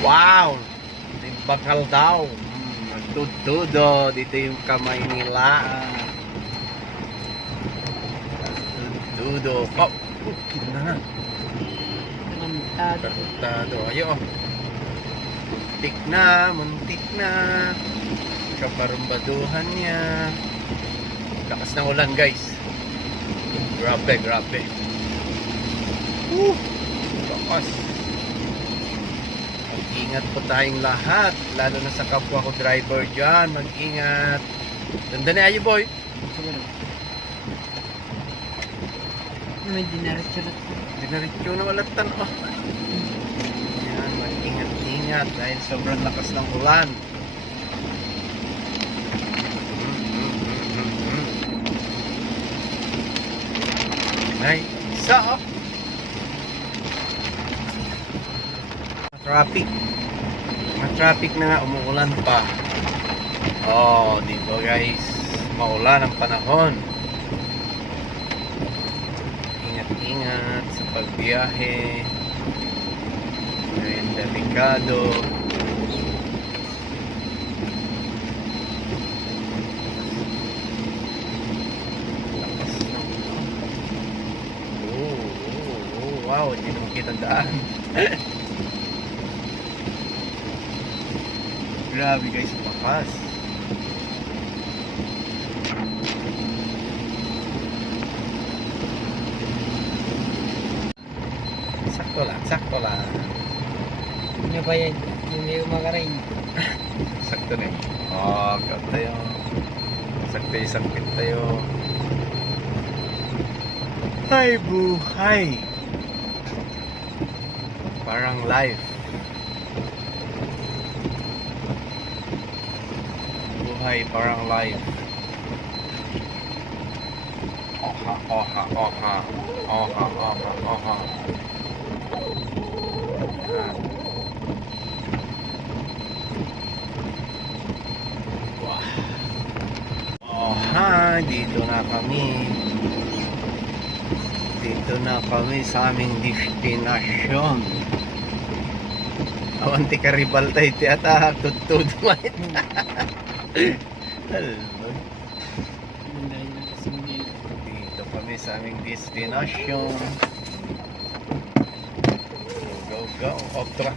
Wow! May bakal daw. Nagtutudo. Dito yung kamay nila. Nagtutudo. Oh! Kita na. Tartado. Ayo. Muntik na. Muntik na. Kabarumbaduhan niya. Lakas ng ulan, guys. Grabe, grabe. Lakas. Mag-ingat po tayong lahat. Lalo na sa kapwa ko driver dyan. Mag-ingat. Ganda na ayo, boy. May dinaretso na ito. Dinaretso na walatan. Oh. Yan, mag-ingat-ingat. Dahil sobrang lakas ng ulan. Ay, isa oh. Traffic na nga, umuulan pa. Oh, dito guys, maulan ang panahon. Ingat-ingat sa pagbiyahe. Ngayon, delikado. Wow, hindi naman kita daan. Grabe guys, papas. Sakto lang, sakto lang. Ano ba yan? Yung may umakaray. Sakto na yun. Oh, kat tayo. Sakto-sakit tayo. Hay buhay. Parang life. Buhay parang life. Oha, oha, oha. Oha, oha, oha. Wah. Oha, dito na kami. Dito na kami sa aming destinasyon. Awanti ka ribal tayo tiyata. Tutod mo ito. Dito kami sa aming destinasyon. Go, go, go. Off, tara.